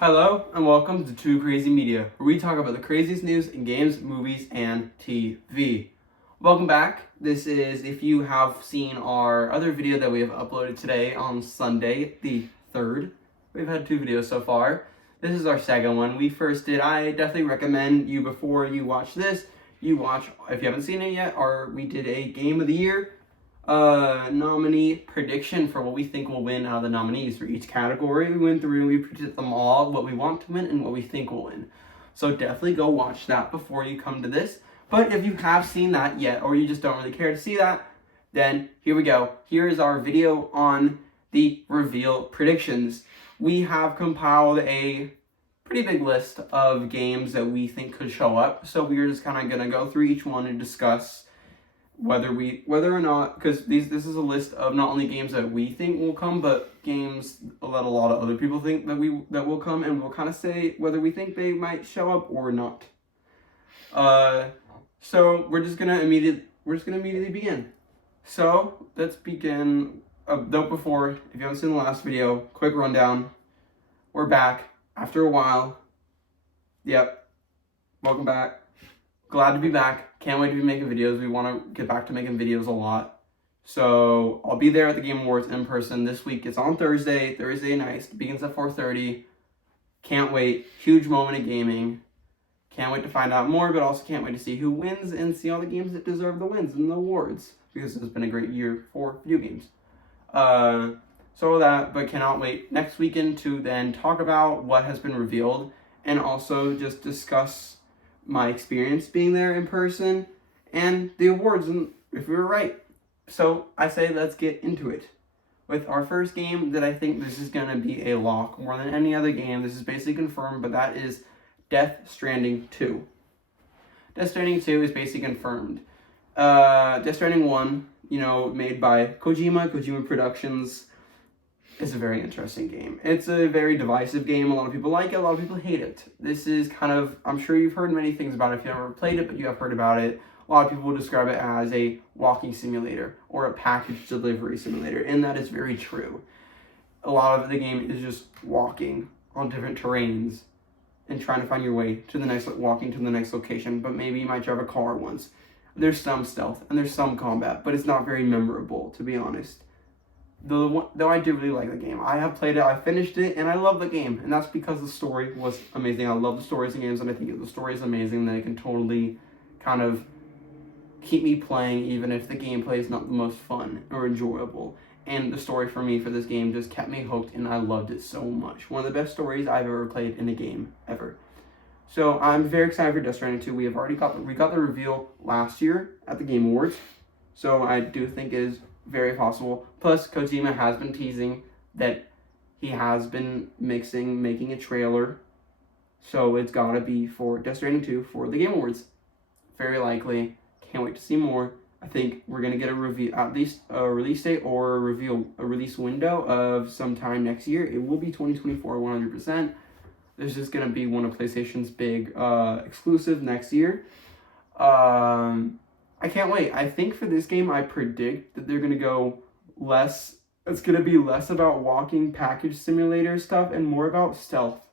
Hello and welcome to 2CrazyMedia, where we talk about the craziest news in games, movies, and TV. Welcome back. This is if you have seen our other video that we have uploaded today on Sunday, the 3rd. We've had 2 videos so far. This is our second one. I definitely recommend you before you watch this, if you haven't seen it yet, we did a Game of the Year nominee prediction for what we think will win out of the nominees for each category. We went through and we predicted them all, what we want to win and what we think will win. So definitely go watch that before you come to this. But if you have seen that yet, or you just don't really care to see that, then here we go. Here is our video on the reveal predictions. We have compiled a pretty big list of games that we think could show up. So we're just kind of going to go through each one and discuss whether or not, because this is a list of not only games that we think will come, but games that a lot of other people think that will come, and we'll kind of say whether we think they might show up or not. So we're just gonna immediately begin. So let's begin. Note before, if you haven't seen the last video, quick rundown. We're back after a while. Yep, welcome back. Glad to be back. Can't wait to be making videos. We want to get back to making videos a lot. So I'll be there at the Game Awards in person this week. It's on Thursday night. It begins at 4:30. Can't wait. Huge moment in gaming. Can't wait to find out more, but also can't wait to see who wins and see all the games that deserve the wins and the awards, because it's been a great year for video games. So that, but cannot wait next weekend to then talk about what has been revealed and also just discuss my experience being there in person and the awards and if we were right. So I say let's get into it with our first game that I think this is going to be a lock more than any other game. This is basically confirmed, but that is Death Stranding 2. Death Stranding 2 is basically confirmed. Death Stranding 1, made by Kojima Productions, is a very interesting game. It's a very divisive game. A lot of people like it, a lot of people hate it. This is kind of, I'm sure you've heard many things about it if you haven't played it, but you have heard about it. A lot of people will describe it as a walking simulator or a package delivery simulator, and that is very true. A lot of the game is just walking on different terrains and trying to find your way to walking to the next location, but maybe you might drive a car once. There's some stealth and there's some combat, but it's not very memorable, to be honest. Though I do really like the game. I have played it, I finished it, and I love the game. And that's because the story was amazing. I love the stories in games, and I think if the story is amazing, then it can totally kind of keep me playing, even if the gameplay is not the most fun or enjoyable. And the story for me for this game just kept me hooked, and I loved it so much. One of the best stories I've ever played in a game, ever. So I'm very excited for Death Stranding 2. We got the reveal last year at the Game Awards. So I do think it is very possible. Plus, Kojima has been teasing that he has been making a trailer. So it's gotta be for Death Stranding 2 for the Game Awards. Very likely. Can't wait to see more. I think we're gonna get a review, at least a release date or a release window of sometime next year. It will be 2024, 100%. This is gonna be one of PlayStation's big exclusive next year. I can't wait. I think for this game, I predict that they're going to go less. It's going to be less about walking package simulator stuff and more about stealth.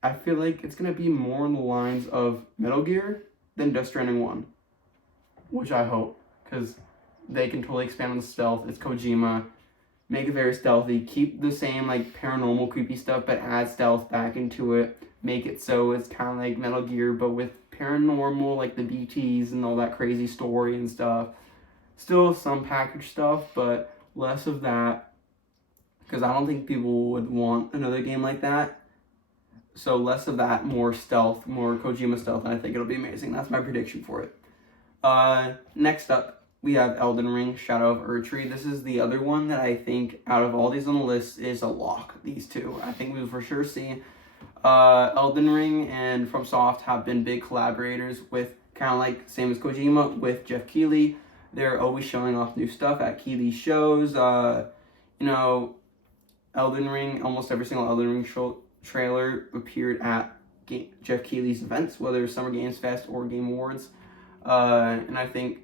I feel like it's going to be more on the lines of Metal Gear than Death Stranding 1, which I hope, because they can totally expand on the stealth. It's Kojima. Make it very stealthy. Keep the same paranormal creepy stuff, but add stealth back into it. Make it so it's kind of like Metal Gear, but with paranormal, like the BTs and all that crazy story and stuff. Still some package stuff, but less of that, because I don't think people would want another game like that. So less of that, more stealth, more Kojima stealth, and I think it'll be amazing. That's my prediction for it. Next up, we have Elden Ring, Shadow of Erdtree. This is the other one that I think, out of all these on the list, is a lock, these two. I think we will for sure see. Elden Ring and FromSoft have been big collaborators with, kind of same as Kojima, with Jeff Keighley. They're always showing off new stuff at Keighley shows. Elden Ring, almost every single Elden Ring trailer appeared at Jeff Keighley's events, whether it's Summer Games Fest or Game Awards. And I think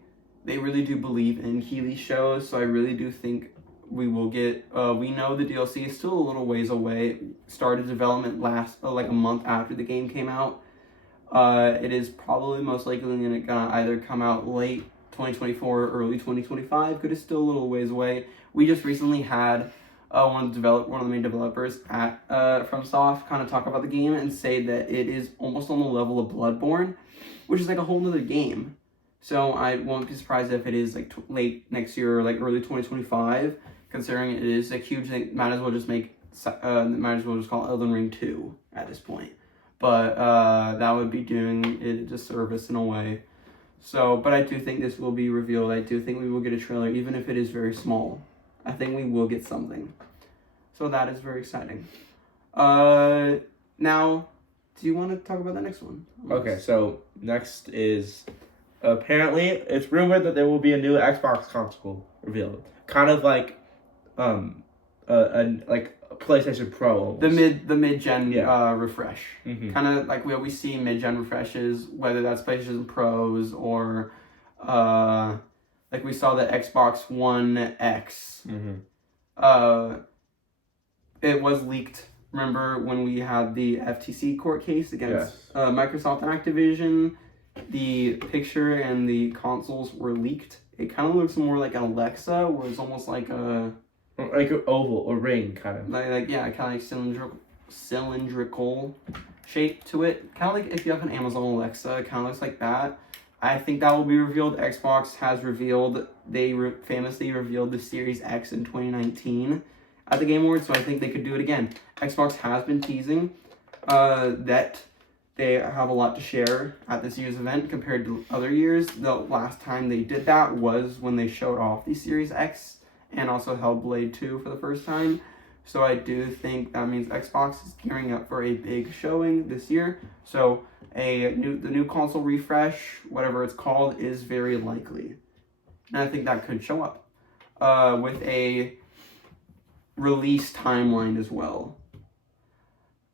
they really do believe in Keighley shows, so I really do think we will get. We know the DLC is still a little ways away. Started development last like a month after the game came out. It is probably most likely gonna either come out late 2024 or early 2025, because it's still a little ways away. We just recently had one of the main developers at FromSoft kind of talk about the game and say that it is almost on the level of Bloodborne, which is like a whole nother game. So I won't be surprised if it is like late next year or like early 2025, considering it is a huge thing. Might as well just call it Elden Ring 2 at this point. But that would be doing it a disservice in a way. So, but I do think this will be revealed. I do think we will get a trailer, even if it is very small. I think we will get something. So that is very exciting. Now, do you want to talk about the next one? Okay, so next is, apparently it's rumored that there will be a new Xbox console revealed. Kind of like like PlayStation Pro almost. The mid-gen refresh. Mm-hmm. Kind of like we always see mid-gen refreshes, whether that's PlayStation Pros or like we saw the Xbox One X. Mm-hmm. It was leaked. Remember when we had the FTC court case against Microsoft and Activision? The picture and the consoles were leaked. It kind of looks more like an Alexa, where it's almost like an oval or ring, kind of. Kind of like cylindrical shape to it. Kind of like if you have an Amazon Alexa, it kind of looks like that. I think that will be revealed. Xbox has revealed, they famously revealed the Series X in 2019 at the Game Awards, so I think they could do it again. Xbox has been teasing that they have a lot to share at this year's event compared to other years. The last time they did that was when they showed off the Series X and also Hellblade 2 for the first time. So I do think that means Xbox is gearing up for a big showing this year. So the new console refresh, whatever it's called, is very likely. And I think that could show up with a release timeline as well.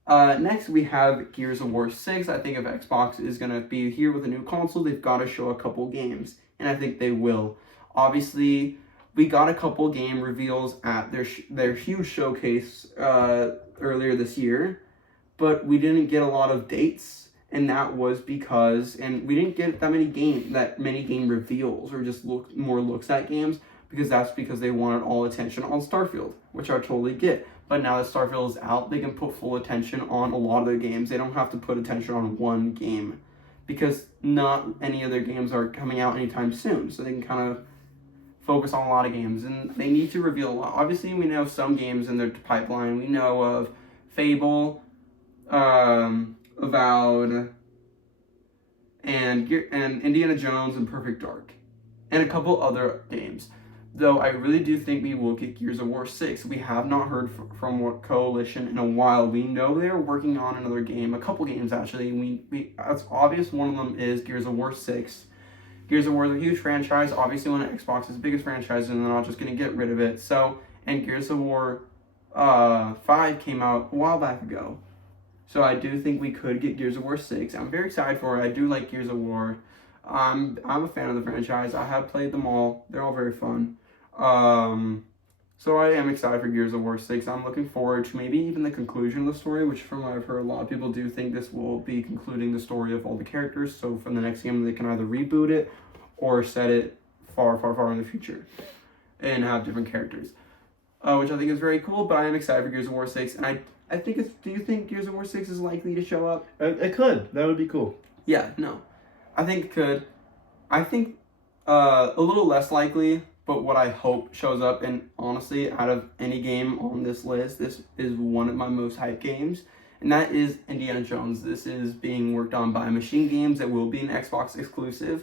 Next, we have Gears of War 6. I think if Xbox is going to be here with a new console, they've got to show a couple games. And I think they will. Obviously, we got a couple game reveals at their huge showcase earlier this year. But we didn't get a lot of dates. And that was because... And we didn't get that many game reveals or just more looks at games. That's because they wanted all attention on Starfield, which I totally get. But now that Starfield is out, they can put full attention on a lot of their games. They don't have to put attention on one game, because not any of their games are coming out anytime soon. So they can kind of focus on a lot of games, and they need to reveal a lot. Obviously, we know some games in their pipeline. We know of Fable, Avowed, and Indiana Jones and Perfect Dark, and a couple other games. Though I really do think we will get Gears of War 6. We have not heard from Coalition in a while. We know they're working on another game, a couple games actually. It's obvious one of them is Gears of War 6. Gears of War is a huge franchise, obviously one of Xbox's biggest franchises, and they're not just going to get rid of it. So, and Gears of War 5 came out a while back ago. So I do think we could get Gears of War 6. I'm very excited for it. I do like Gears of War. I'm a fan of the franchise. I have played them all. They're all very fun. So I am excited for Gears of War 6. I'm looking forward to maybe even the conclusion of the story, which from what I've heard, a lot of people do think this will be concluding the story of all the characters. So from the next game, they can either reboot it or set it far, far, far in the future and have different characters, which I think is very cool. But I am excited for Gears of War 6. And I think do you think Gears of War 6 is likely to show up? It could. That would be cool. Yeah, no. I think it could. I think a little less likely. But what I hope shows up, and honestly, out of any game on this list, this is one of my most hyped games, and that is Indiana Jones. This is being worked on by Machine Games. It will be an Xbox exclusive.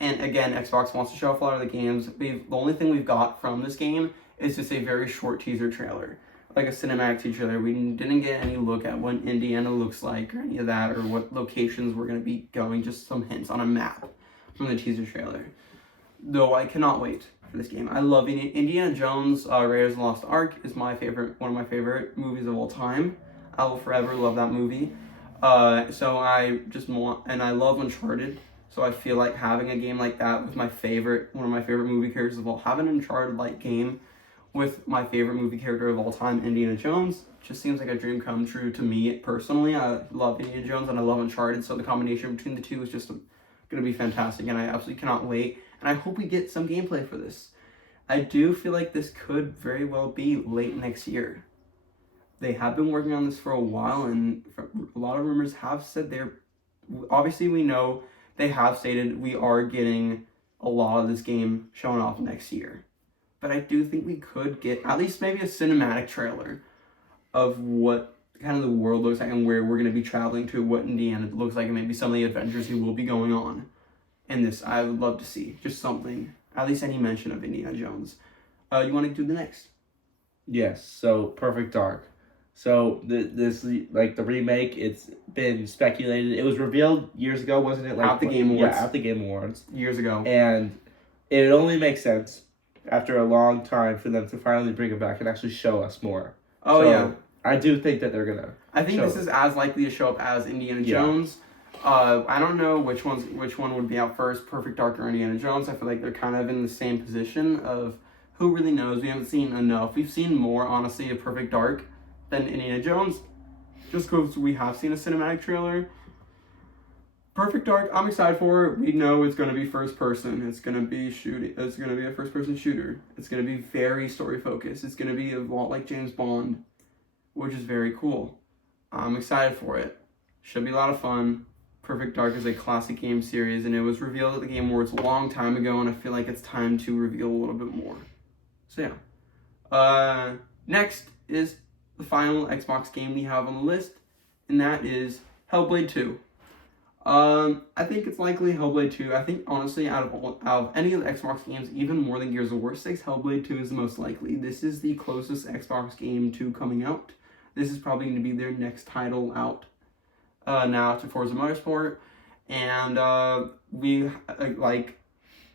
And again, Xbox wants to show off a lot of the games. The only thing we've got from this game is just a very short teaser trailer, like a cinematic teaser trailer. We didn't get any look at what Indiana looks like or any of that, or what locations we're going to be going, just some hints on a map from the teaser trailer. Though I cannot wait for this game. I love Indiana Jones. Raiders of the Lost Ark is one of my favorite movies of all time. I will forever love that movie. So I just want, and I love Uncharted. So I feel like having a game like that with one of my favorite movie characters of all, having an Uncharted-like game with my favorite movie character of all time, Indiana Jones. Just seems like a dream come true to me personally. I love Indiana Jones and I love Uncharted, so the combination between the two is just going to be fantastic, and I absolutely cannot wait. And I hope we get some gameplay for this. I do feel like this could very well be late next year. They have been working on this for a while, and a lot of rumors have said they're... Obviously, we know they have stated we are getting a lot of this game shown off next year. But I do think we could get at least maybe a cinematic trailer of what kind of the world looks like and where we're going to be traveling to, what Indiana looks like, and maybe some of the adventures we will be going on. And this, I would love to see. Just something. At least any mention of Indiana Jones. You want to do the next? Yes, so Perfect Dark. So this like the remake, it's been speculated. It was revealed years ago, wasn't it? Like At the Game Awards. Yeah, at the Game Awards. Years ago. And it only makes sense after a long time for them to finally bring it back and actually show us more. Oh, so, yeah. I do think that they're gonna. I think this is as likely to show up as Indiana Jones. I don't know which one would be out first, Perfect Dark or Indiana Jones. I feel like they're kind of in the same position of who really knows. We haven't seen enough. We've seen more, honestly, of Perfect Dark than Indiana Jones, just because we have seen a cinematic trailer. Perfect Dark, I'm excited for it. We know it's going to be first person. It's going to be shooting. It's going to be a first person shooter. It's going to be very story focused. It's going to be a lot like James Bond, which is very cool. I'm excited for it. Should be a lot of fun. Perfect Dark is a classic game series, and it was revealed at the Game Awards a long time ago, and I feel like it's time to reveal a little bit more. So yeah. Next is the final Xbox game we have on the list, and that is Hellblade 2. I think it's likely Hellblade 2. I think, honestly, out of any of the Xbox games, even more than Gears of War 6, Hellblade 2 is the most likely. This is the closest Xbox game to coming out. This is probably going to be their next title out now to Forza Motorsport. And we, like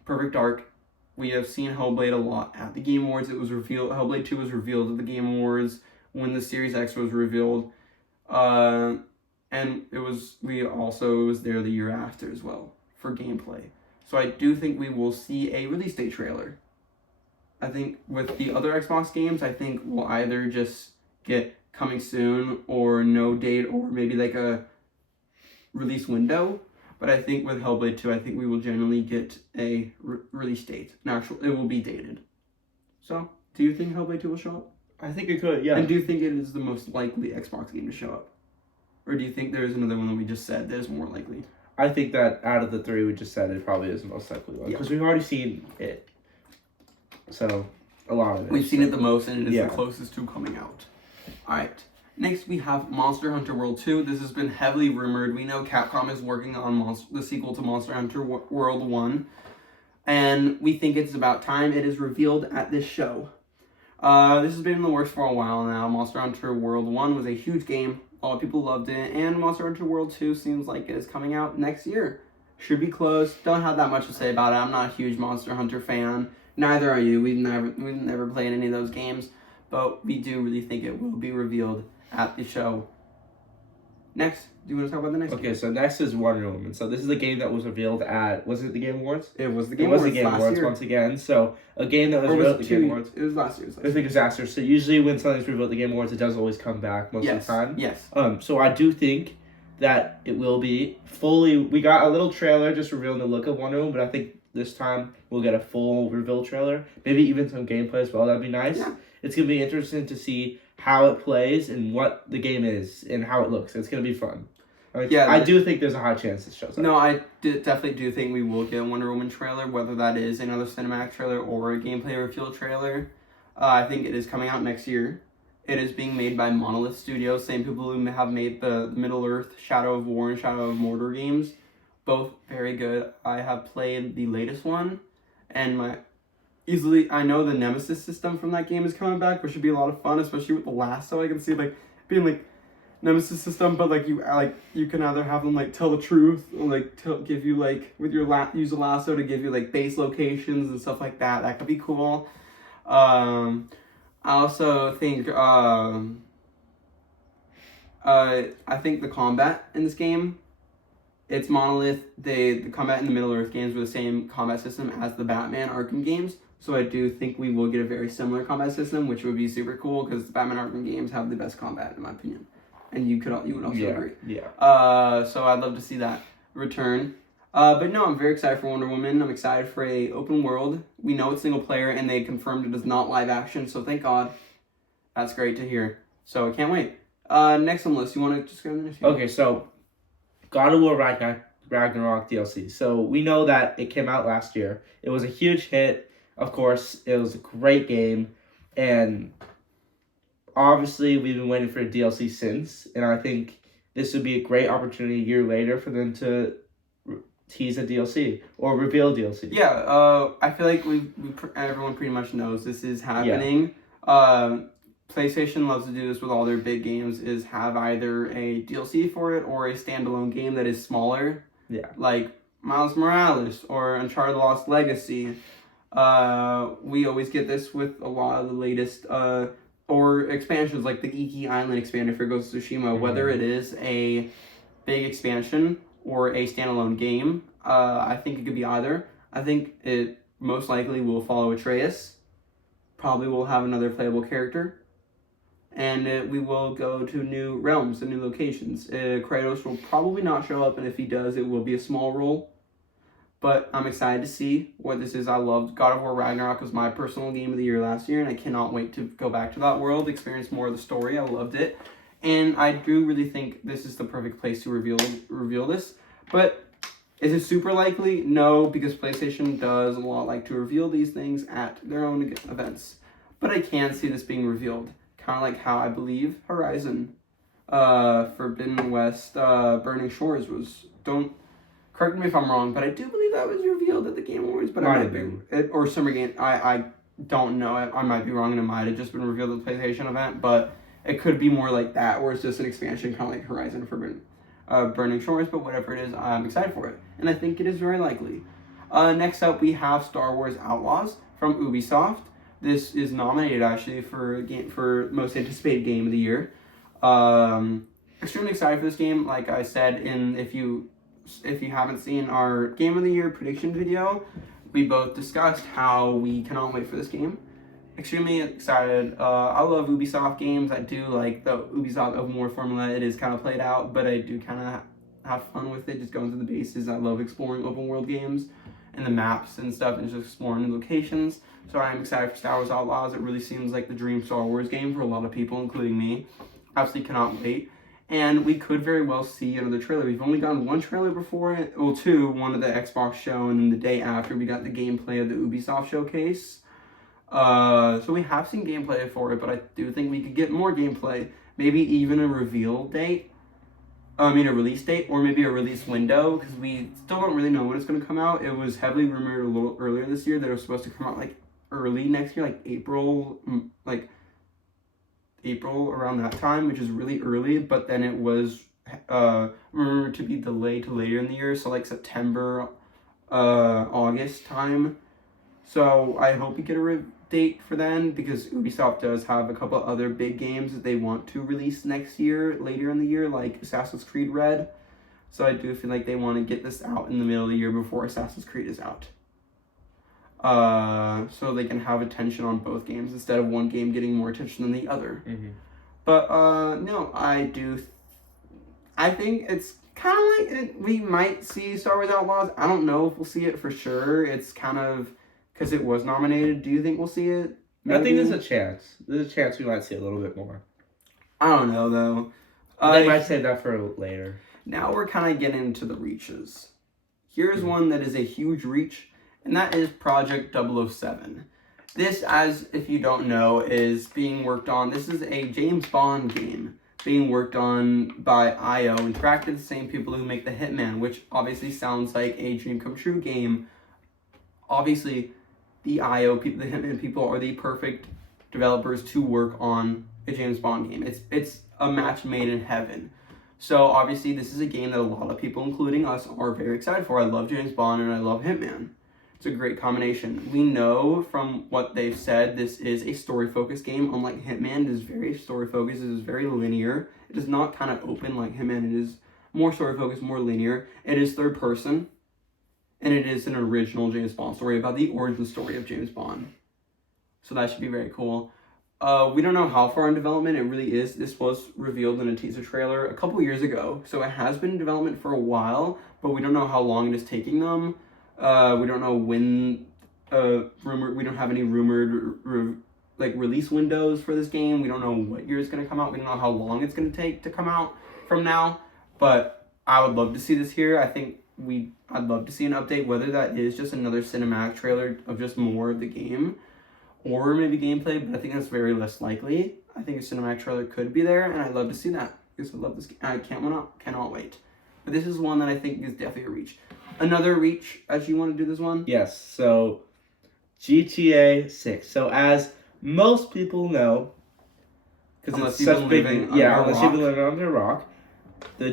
Perfect Dark, we have seen Hellblade a lot at the Game Awards. It was revealed, Hellblade 2 was revealed at the Game Awards when the Series X was revealed. And it was there the year after as well for gameplay. So I do think we will see a release date trailer. I think with the other Xbox games, I think we'll either just get coming soon or no date or maybe like a release window. But I think with Hellblade 2, I think we will generally get a release date. It will be dated. So, do you think Hellblade 2 will show up? I think it could, yeah. And do you think it is the most likely Xbox game to show up? Or do you think there's another one that we just said that is more likely? I think that out of the three we just said, it probably is the most likely one. Because we've already seen it. So, a lot of it. We've seen it the most, and it is the closest to coming out. Alright. Next, we have Monster Hunter World 2. This has been heavily rumored. We know Capcom is working on the sequel to Monster Hunter World 1. And we think it's about time. It is revealed at this show. This has been in the works for a while now. Monster Hunter World 1 was a huge game. A lot of people loved it. And Monster Hunter World 2 seems like it is coming out next year. Should be close. Don't have that much to say about it. I'm not a huge Monster Hunter fan. Neither are you. We've never played any of those games. But we do really think it will be revealed at the show. Next, do you want to talk about the next game? Okay, so next is Wonder Woman. So this is a game that was revealed at, was it the Game Awards? It was the Game Awards. It was the Game Awards once again. So a game that was revealed at the Game Awards. It was last year. It was a disaster. So usually when something's revealed at the Game Awards, it does always come back most of the time. Yes. So I do think that it will be fully. We got a little trailer just revealing the look of Wonder Woman, but I think this time we'll get a full reveal trailer. Maybe even some gameplay as well. That'd be nice. Yeah. It's gonna be interesting to see how it plays and what the game is and how it looks. It's gonna be fun. I do think there's a high chance it shows up. No, I definitely do think we will get a Wonder Woman trailer, whether that is another cinematic trailer or a gameplay reveal trailer. I think it is coming out next year. It is being made by Monolith Studios, same people who have made the Middle-earth, Shadow of War, and Shadow of Mordor games. Both very good. I have played the latest one, and I know the Nemesis system from that game is coming back, which should be a lot of fun, especially with the lasso. I can see being Nemesis system, but you can either have them tell the truth or give you with your use a lasso to give you base locations and stuff like that. That could be cool. I also think I think the combat in this game, it's Monolith. The combat in the Middle Earth games were the same combat system as the Batman Arkham games, So I do think we will get a very similar combat system, which would be super cool because the Batman Arkham games have the best combat in my opinion, and you would also agree. Yeah. So I'd love to see that return. But no, I'm very excited for Wonder Woman. I'm excited for a open world. We know it's single player, and they confirmed it is not live action. So thank God. That's great to hear. So I can't wait. Next on the list, you want to just go to the next one? Okay, so God of War Ragnarok DLC. So we know that it came out last year. It was a huge hit. Of course, it was a great game, and obviously we've been waiting for a DLC since. And I think this would be a great opportunity a year later for them to tease a DLC or reveal DLC. Yeah, I feel like everyone pretty much knows this is happening. Yeah. PlayStation loves to do this with all their big games, is have either a DLC for it or a standalone game that is smaller. Yeah. Like Miles Morales or Uncharted Lost Legacy. We always get this with a lot of the latest or expansions like the Iki Island expansion for Ghost of Tsushima, whether it is a big expansion or a standalone game. I think it could be either. I think it most likely will follow Atreus. Probably will have another playable character. And we will go to new realms and new locations. Kratos will probably not show up, and if he does, it will be a small role. But I'm excited to see what this is. I loved God of War Ragnarok. Was my personal game of the year last year, and I cannot wait to go back to that world, experience more of the story. I loved it. And I do really think this is the perfect place to reveal this. But is it super likely? No, because PlayStation does a lot like to reveal these things at their own events. But I can see this being revealed. Kind of like how I believe Horizon, Forbidden West, Burning Shores was. Don't correct me if I'm wrong, but I do believe that was revealed at the Game Awards. But I might be, or Summer Game. I don't know. I might be wrong, and it might have just been revealed at the PlayStation event. But it could be more like that, where it's just an expansion, kind of like Horizon Forbidden, Burning Shores. But whatever it is, I'm excited for it, and I think it is very likely. Next up, we have Star Wars Outlaws from Ubisoft. This is nominated actually for most anticipated game of the year. Extremely excited for this game. Like I said, if you haven't seen our game of the year prediction video, we both discussed how we cannot wait for this game. Extremely excited. I love Ubisoft games. I do like the Ubisoft Open World formula. It is kind of played out, but I do kind of have fun with it. Just going through the bases. I love exploring open world games and the maps and stuff, and just exploring new locations. So I'm excited for Star Wars Outlaws. It really seems like the dream Star Wars game for a lot of people, including me. Absolutely cannot wait. And we could very well see another trailer. We've only gotten one trailer before it. Well, two. One of the Xbox show, and then the day after we got the gameplay of the Ubisoft showcase. So we have seen gameplay for it, but I do think we could get more gameplay. Maybe even a reveal date. A release date, or maybe a release window, because we still don't really know when it's going to come out. It was heavily rumored a little earlier this year that it was supposed to come out like early next year, like April around that time, which is really early, but then it was rumored to be delayed to later in the year, so like September, August time. So I hope we get a date for then, because Ubisoft does have a couple other big games that they want to release next year, later in the year, like Assassin's Creed Red. So I do feel like they want to get this out in the middle of the year before Assassin's Creed is out. So they can have attention on both games instead of one game getting more attention than the other. Mm-hmm. But no, I think it's kind of like we might see Star Wars Outlaws. I don't know if we'll see it for sure. It's kind of because it was nominated. Do you think we'll see it? Maybe? I think there's a chance. There's a chance we might see a little bit more. I don't know though. They might save that for later. Now we're kind of getting into the reaches. Here's one that is a huge reach, and that is Project 007. This, as if you don't know, is being worked on. This is a James Bond game being worked on by IO Interactive, the same people who make the Hitman, which obviously sounds like a dream come true game. Obviously, the IO people, the Hitman people, are the perfect developers to work on a James Bond game. It's a match made in heaven. So obviously, this is a game that a lot of people, including us, are very excited for. I love James Bond and I love Hitman. It's a great combination. We know from what they've said, this is a story-focused game. Unlike Hitman, it is very story-focused. It is very linear. It is not kind of open like Hitman. It is more story-focused, more linear. It is third-person, and it is an original James Bond story about the origin story of James Bond. so that should be very cool. We don't know how far in development it really is. This was revealed in a teaser trailer a couple years ago, so it has been in development for a while, but we don't know how long it is taking them. We don't know when. We don't have any rumored release windows for this game. We don't know what year it's gonna come out. We don't know how long it's gonna take to come out from now. But I would love to see this here. I'd love to see an update, whether that is just another cinematic trailer of just more of the game, or maybe gameplay, but I think that's very less likely. I think a cinematic trailer could be there, and I'd love to see that, because I love this game. I cannot wait. But this is one that I think is definitely a reach. Another reach, as you want to do this one? Yes, so GTA 6. So as most people know, because it's such a big unless you've been living under a rock, the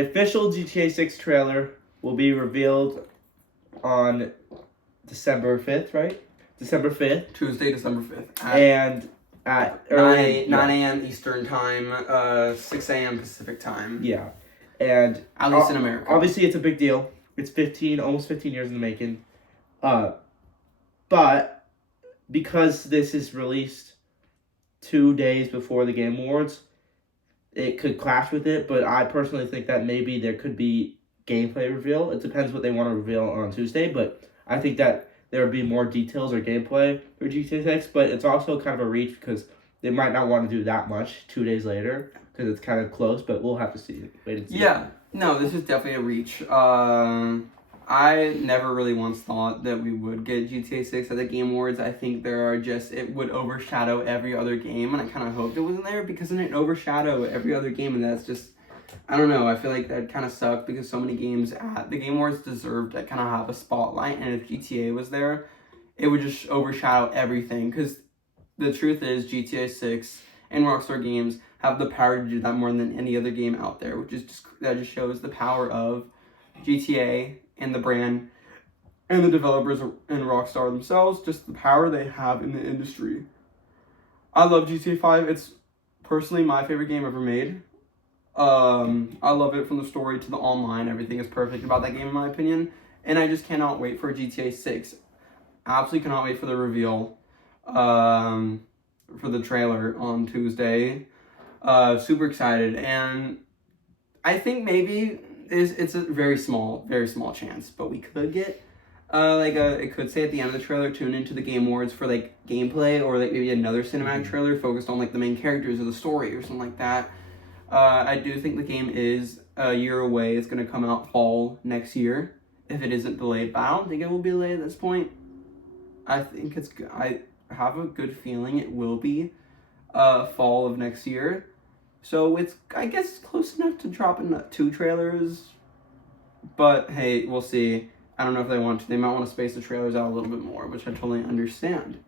official GTA 6 trailer will be revealed on December 5th, right? December 5th. Tuesday, December 5th. And at 9 a.m. Eastern time, 6 a.m. Pacific time. Yeah. And at least in America. Obviously, it's a big deal. It's almost 15 years in the making. But because this is released 2 days before the Game Awards, it could clash with it. But I personally think that maybe there could be gameplay reveal. It depends what they want to reveal on Tuesday, but I think that there would be more details or gameplay for GTA 6, but it's also kind of a reach because they might not want to do that much 2 days later because it's kind of close, but we'll have to see. Wait and see. Yeah, no, this is definitely a reach. I never really once thought that we would get GTA 6 at the Game Awards. I think it would overshadow every other game, and I kind of hoped it wasn't there because then it overshadow every other game, and that's just, I don't know, I feel like that kind of sucked because so many games at the Game Awards deserved to kind of have a spotlight, and if GTA was there, it would just overshadow everything, because the truth is GTA 6 and Rockstar Games have the power to do that more than any other game out there, that just shows the power of GTA and the brand and the developers and Rockstar themselves, just the power they have in the industry. I love GTA 5. It's personally my favorite game ever made. I love it from the story to the online. Everything is perfect about that game in my opinion. And I just cannot wait for GTA 6. Absolutely cannot wait for the reveal. For the trailer on Tuesday. Super excited. And I think maybe it's a very small chance, but we could get it could say at the end of the trailer, tune into the Game Awards for like gameplay, or like maybe another cinematic trailer focused on like the main characters or the story or something like that. I do think the game is a year away. It's going to come out fall next year if it isn't delayed, but I don't think it will be delayed at this point. I have a good feeling it will be fall of next year. So it's, I guess, close enough to dropping 2 trailers. But hey, we'll see. I don't know if they want to. They might want to space the trailers out a little bit more, which I totally understand.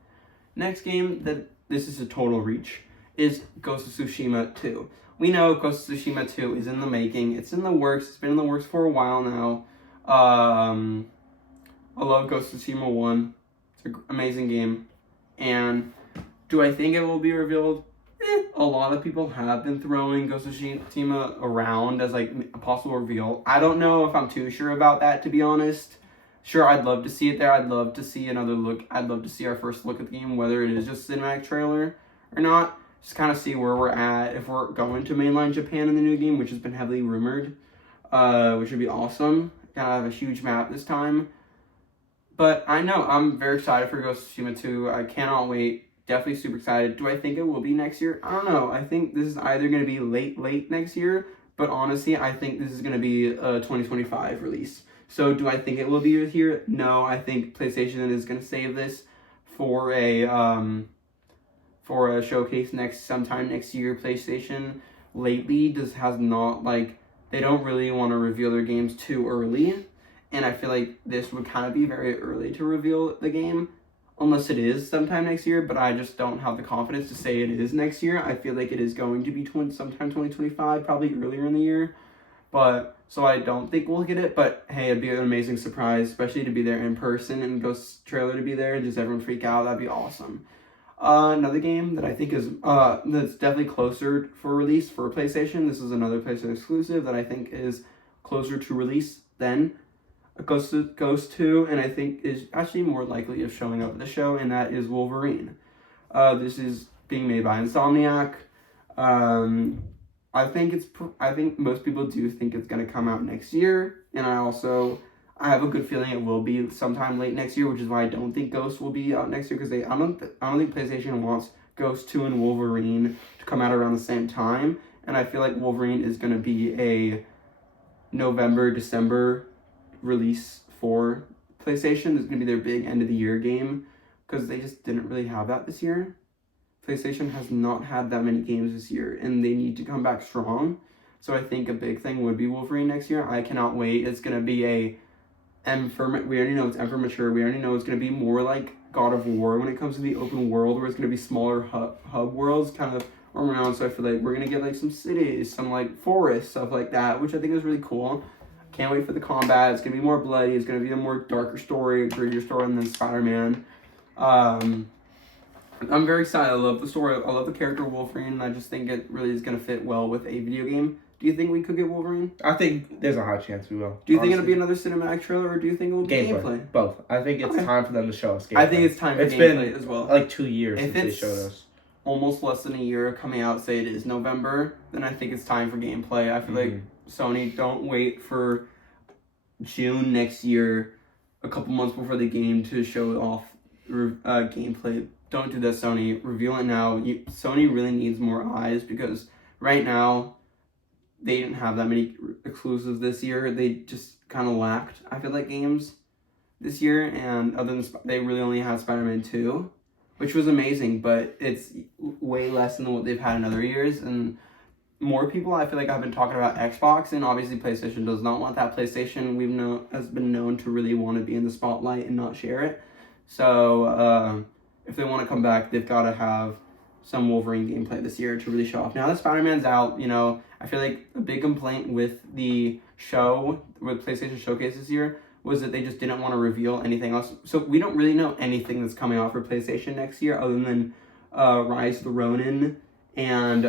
Next game this is a total reach is Ghost of Tsushima 2. We know Ghost of Tsushima 2 is in the making. It's in the works. It's been in the works for a while now. I love Ghost of Tsushima 1. It's an amazing game. And do I think it will be revealed? A lot of people have been throwing Ghost of Tsushima around as like a possible reveal. I don't know if I'm too sure about that, to be honest. Sure, I'd love to see it there. I'd love to see another look. I'd love to see our first look at the game, whether it is just a cinematic trailer or not. Just kind of see where we're at, if we're going to mainline Japan in the new game, which has been heavily rumored, which would be awesome. Gotta have a huge map this time. But I know, I'm very excited for Ghost of Tsushima 2. I cannot wait. Definitely super excited. Do I think it will be next year? I don't know. I think this is either going to be late next year, but honestly, I think this is going to be a 2025 release. So do I think it will be here? No, I think PlayStation is going to save this for a showcase sometime next year. PlayStation lately has not, they don't really want to reveal their games too early, and I feel like this would kind of be very early to reveal the game. Unless it is sometime next year, but I just don't have the confidence to say it is next year. I feel like it is going to be sometime 2025, probably earlier in the year. So I don't think we'll get it, but hey, it'd be an amazing surprise, especially to be there in person and Ghost trailer to be there and just everyone freak out. That'd be awesome. Another game that I think is that's definitely closer for release for PlayStation. This is another PlayStation exclusive that I think is closer to release than Ghost 2, and I think is actually more likely of showing up at the show, and that is Wolverine. This is being made by Insomniac. I think most people do think it's gonna come out next year, and I have a good feeling it will be sometime late next year, which is why I don't think Ghost will be out next year, because I don't think PlayStation wants Ghost 2 and Wolverine to come out around the same time, and I feel like Wolverine is gonna be a November, December release for PlayStation. It's gonna be their big end of the year game, because they just didn't really have that this year. PlayStation has not had that many games this year, and they need to come back strong. So I think a big thing would be Wolverine next year. I cannot wait. It's gonna be we already know it's M for mature. We already know it's gonna be more like God of War when it comes to the open world, where it's gonna be smaller hub worlds kind of around. So I feel like we're gonna get like some cities, some like forests, stuff like that, which I think is really cool. Can't wait for the combat. It's gonna be more bloody. It's gonna be a more darker story, grittier story than Spider-Man. I'm very excited. I love the story. I love the character Wolverine, and I just think it really is gonna fit well with a video game. Do you think we could get Wolverine? I think there's a high chance we will. Do you think it'll be another cinematic trailer, or do you think it will be gameplay? Both. I think it's time for them to show us gameplay. I think it's time for gameplay as well. Like 2 years since they showed us. Almost less than a year coming out, say it is November, then I think it's time for gameplay. I feel like Sony, don't wait for June next year, a couple months before the game, to show off gameplay. Don't do that, Sony. Reveal it now. Sony really needs more eyes, because right now they didn't have that many exclusives this year. They just kind of lacked, I feel like, games this year, and other than they really only had Spider-Man 2, which was amazing, but it's way less than what they've had in other years. And more people, I feel like, have been talking about Xbox, and obviously PlayStation does not want that. PlayStation has been known to really want to be in the spotlight and not share it. So if they want to come back, they've got to have some Wolverine gameplay this year to really show off. Now that Spider-Man's out, I feel like a big complaint with the show, with PlayStation Showcase this year, was that they just didn't want to reveal anything else. So we don't really know anything that's coming out for PlayStation next year, other than Rise of the Ronin and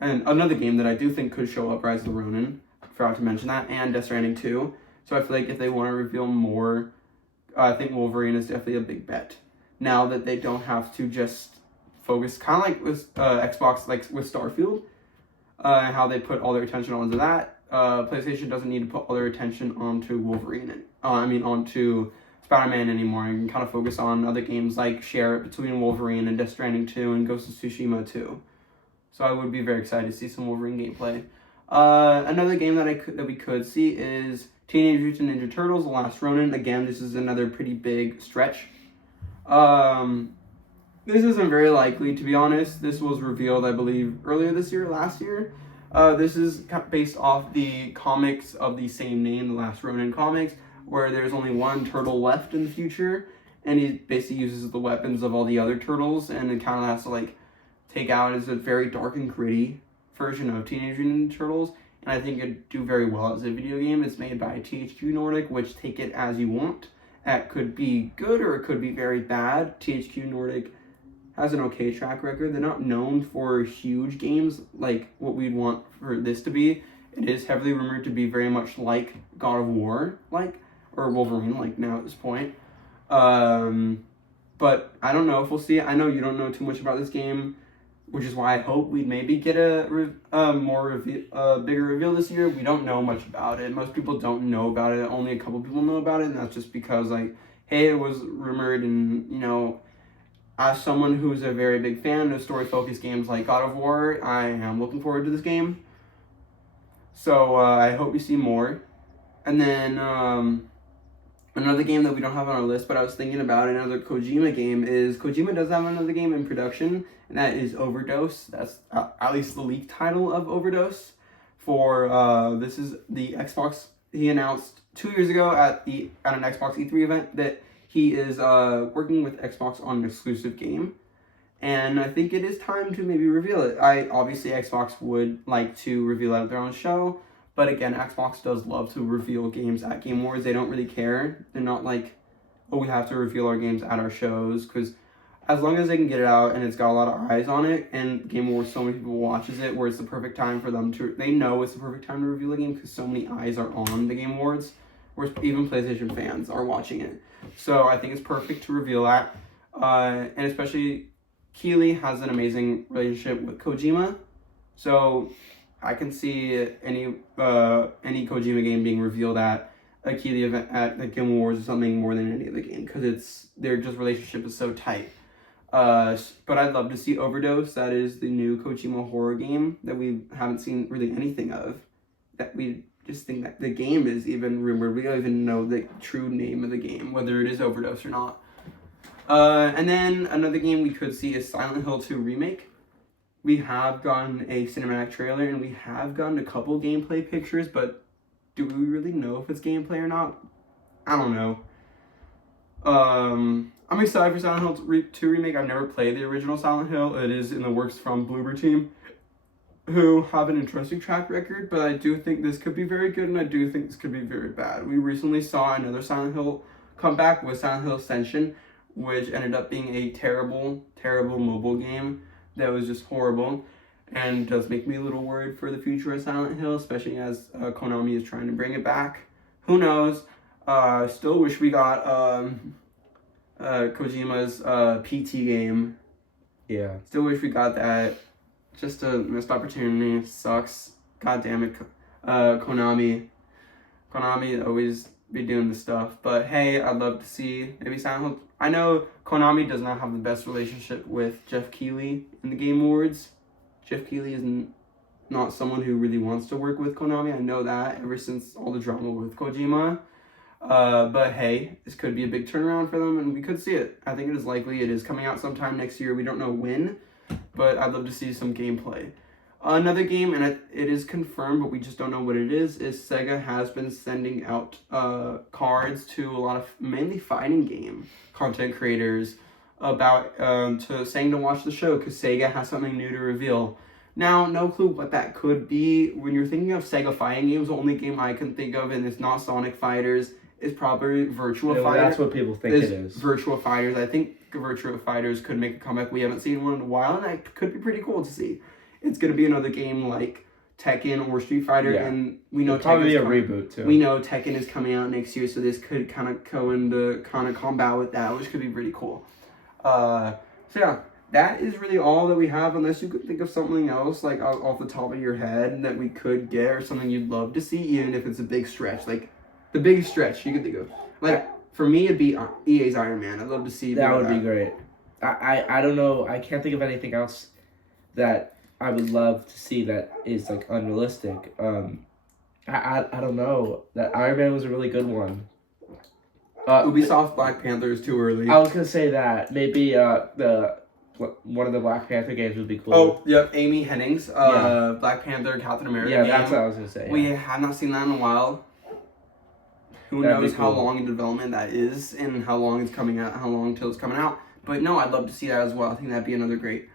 another game that I do think could show up, Rise of the Ronin. Forgot to mention that, and Death Stranding 2. So I feel like if they want to reveal more, I think Wolverine is definitely a big bet. Now that they don't have to just focus, kind of like with Xbox, like with Starfield, how they put all their attention onto that. PlayStation doesn't need to put all their attention onto onto Spider-Man anymore, and can kind of focus on other games, like share it between Wolverine and Death Stranding 2 and Ghost of Tsushima 2. So I would be very excited to see some Wolverine gameplay. Another game that we could see is Teenage Mutant Ninja Turtles: The Last Ronin. Again, this is another pretty big stretch. This isn't very likely, to be honest. This was revealed, I believe, last year. This is based off the comics of the same name, the Last Ronin comics, where there's only one turtle left in the future, and he basically uses the weapons of all the other turtles, and it kind of has to take out. It's a very dark and gritty version of Teenage Mutant Ninja Turtles, and I think it'd do very well as a video game. It's made by THQ Nordic, which, take it as you want. It could be good or it could be very bad. THQ Nordic has an okay track record. They're not known for huge games like what we'd want for this to be. It is heavily rumored to be very much like God of War, or Wolverine, now at this point. But I don't know if we'll see it. I know you don't know too much about this game, which is why I hope we'd maybe get a bigger reveal this year. We don't know much about it. Most people don't know about it. Only a couple people know about it, and that's just because, hey, it was rumored, and, as someone who's a very big fan of story-focused games like God of War, I am looking forward to this game. So I hope we see more. And then another game that we don't have on our list, but I was thinking about another Kojima game, is Kojima does have another game in production, and that is Overdose. That's at least the leaked title of Overdose. This is the Xbox. He announced 2 years ago at an Xbox E3 event that he is working with Xbox on an exclusive game, and I think it is time to maybe reveal it. Obviously Xbox would like to reveal it at their own show, but again, Xbox does love to reveal games at Game Awards. They don't really care. They're not like, oh, we have to reveal our games at our shows, because as long as they can get it out and it's got a lot of eyes on it, and Game Awards, so many people watches it, where it's the perfect time for them to, they know it's the perfect time to reveal a game because so many eyes are on the Game Awards, where even PlayStation fans are watching it. So I think it's perfect to reveal that. And especially Keeley has an amazing relationship with Kojima, so I can see any Kojima game being revealed at a Keeley event at the Game Awards or something more than any other game, because their just relationship is so tight. But I'd love to see Overdose. That is the new Kojima horror game that we haven't seen really anything of. That we just think that the game is even rumored. We don't even know the true name of the game, whether it is Overdose or not. And then another game we could see is Silent Hill 2 Remake. We have gotten a cinematic trailer and we have gotten a couple gameplay pictures, but do we really know if it's gameplay or not? I don't know. I'm excited for Silent Hill 2 Remake. I've never played the original Silent Hill. It is in the works from Bloober Team, who have an interesting track record, but I do think this could be very good, and I do think this could be very bad. We recently saw another Silent Hill comeback with Silent Hill Ascension, which ended up being a terrible, terrible mobile game that was just horrible, and does make me a little worried for the future of Silent Hill, especially as Konami is trying to bring it back. Who knows? Still wish we got Kojima's PT game. Yeah. Still wish we got that. Just a missed opportunity. Sucks. God damn it, Konami. Konami always be doing this stuff. But hey, I'd love to see maybe Silent Hill. I know Konami does not have the best relationship with Jeff Keighley in the Game Awards. Jeff Keighley is not someone who really wants to work with Konami. I know that ever since all the drama with Kojima. But hey, this could be a big turnaround for them, and we could see it. I think it is likely. It is coming out sometime next year. We don't know when, but I'd love to see some gameplay. Another game, and it is confirmed, but we just don't know what it is Sega has been sending out cards to a lot of mainly fighting game content creators about saying to watch the show because Sega has something new to reveal. Now, no clue what that could be. When you're thinking of Sega fighting games, the only game I can think of, and it's not Sonic Fighters, is probably Virtua Fighter. That's what people think it is. Virtua Fighters. I think Virtua Fighters could make a comeback. We haven't seen one in a while, and that could be pretty cool to see. It's going to be another game like Tekken or Street Fighter, and we know it'll probably be a reboot too. We know Tekken is coming out next year, so this could kind of go into combat with that, which could be pretty cool. So yeah, that is really all that we have, unless you could think of something else like off the top of your head that we could get, or something you'd love to see, even if it's a big stretch, like the biggest stretch you could think of. Like for me, it'd be EA's Iron Man. I'd love to see that. Would be great. I don't know. I can't think of anything else that I would love to see that is like unrealistic. I don't know. That Iron Man was a really good one. Ubisoft Black Panther is too early. I was gonna say that maybe one of the Black Panther games would be cool. Oh, yep, Amy Hennig's Black Panther Captain America game. That's what I was gonna say. Yeah. We have not seen that in a while. Who knows how long in development that is, and how long it's coming out, how long till it's coming out. But no, I'd love to see that as well. I think that'd be another great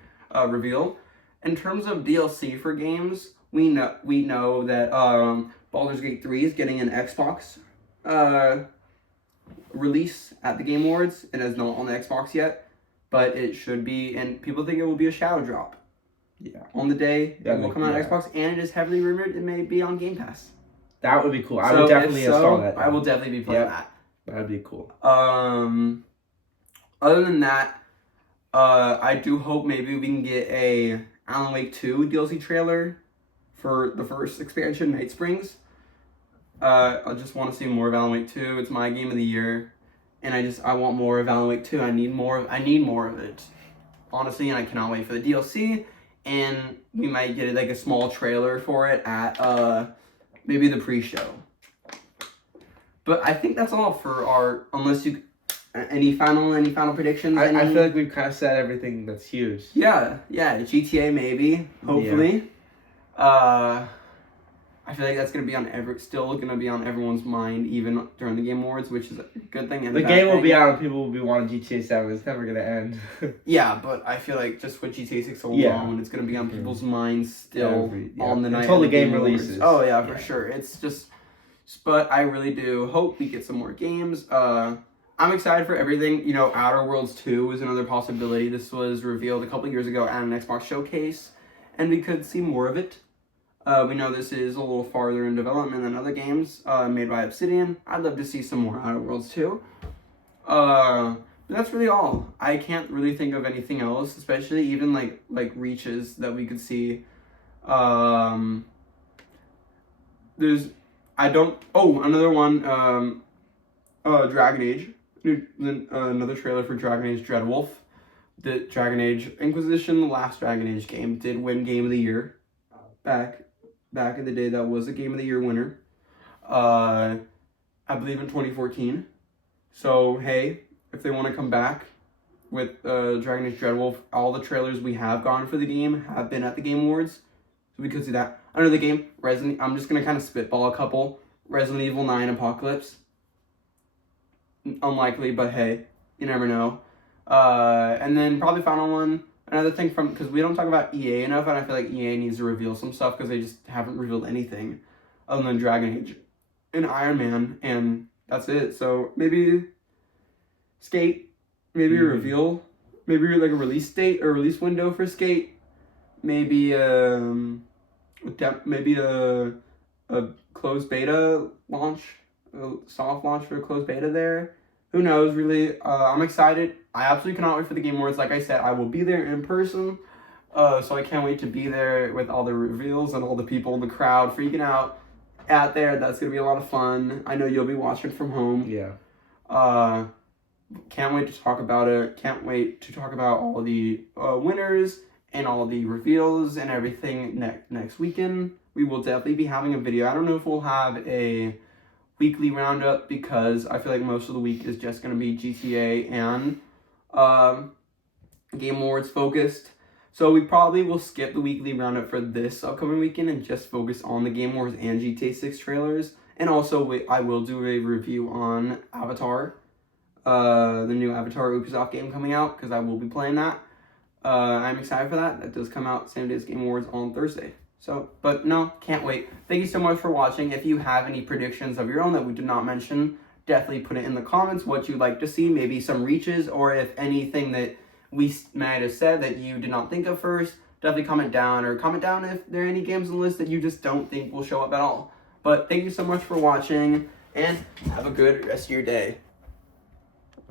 reveal. In terms of DLC for games, we know that Baldur's Gate 3 is getting an Xbox release at the Game Awards. It is not on the Xbox yet, but it should be, and people think it will be a shadow drop. Yeah. On the day it will come out on Xbox, and it is heavily rumored it may be on Game Pass. That would be cool. I would definitely install that. I will definitely be playing that. That'd be cool. Other than that, I do hope maybe we can get a Alan Wake 2 DLC trailer for the first expansion, Night Springs. I just want to see more of Alan Wake 2. It's my game of the year, and I want more of Alan Wake 2. I need more of it, honestly, and I cannot wait for the DLC. And we might get like a small trailer for it at maybe the pre-show. But I think that's all for our. Unless you, any final predictions? I feel like we've kind of said everything that's huge. Yeah. GTA maybe, hopefully. Yeah. I feel like that's gonna be still gonna be on everyone's mind, even during the Game Awards, which is a good thing. And the game will be out, and people will be wanting GTA 7. It's never gonna end. Yeah, but I feel like just with GTA 6 alone, it's gonna be on people's minds still on the night until the game Awards. releases. Oh yeah, for sure. It's just, but I really do hope we get some more games. I'm excited for everything. You know, Outer Worlds 2 is another possibility. This was revealed a couple years ago at an Xbox showcase, and we could see more of it. We know this is a little farther in development than other games made by Obsidian. I'd love to see some more Outer Worlds 2. But that's really all. I can't really think of anything else, especially even like reaches that we could see. There's I don't another one, Dragon Age. Another trailer for Dragon Age Dreadwolf. The Dragon Age Inquisition, the last Dragon Age game, did win Game of the Year. Back in the day, that was a Game of the Year winner. I believe in 2014. So hey, if they want to come back with Dragon Age Dreadwolf, all the trailers we have gone for the game have been at the Game Awards. So we could see that. Under the game, I'm just going to kind of spitball a couple. Resident Evil 9 Apocalypse. Unlikely, but hey, you never know. And then probably final one, another thing because we don't talk about EA enough, and I feel like EA needs to reveal some stuff because they just haven't revealed anything other than Dragon Age and Iron Man, and that's it. So maybe Skate, maybe a reveal, maybe like a release date or release window for Skate, maybe maybe a closed beta launch, a soft launch for a closed beta there. Who knows, really? I'm excited. I absolutely cannot wait for the Game Awards. Like I said, I will be there in person. So I can't wait to be there with all the reveals and all the people in the crowd freaking out there. That's going to be a lot of fun. I know you'll be watching from home. Yeah. Can't wait to talk about it. Can't wait to talk about all the winners and all the reveals and everything next weekend. We will definitely be having a video. I don't know if we'll have a weekly roundup because I feel like most of the week is just going to be GTA and Game Awards focused. So we probably will skip the weekly roundup for this upcoming weekend and just focus on the Game Awards and GTA 6 trailers. And also I will do a review on Avatar, the new Avatar Ubisoft game coming out, because I will be playing that. I'm excited for that. That does come out same day as Game Awards on Thursday. So, but no, can't wait. Thank you so much for watching. If you have any predictions of your own that we did not mention, definitely put it in the comments what you'd like to see, maybe some reaches, or if anything that we might have said that you did not think of first, definitely comment down, or comment down if there are any games on the list that you just don't think will show up at all. But thank you so much for watching, and have a good rest of your day.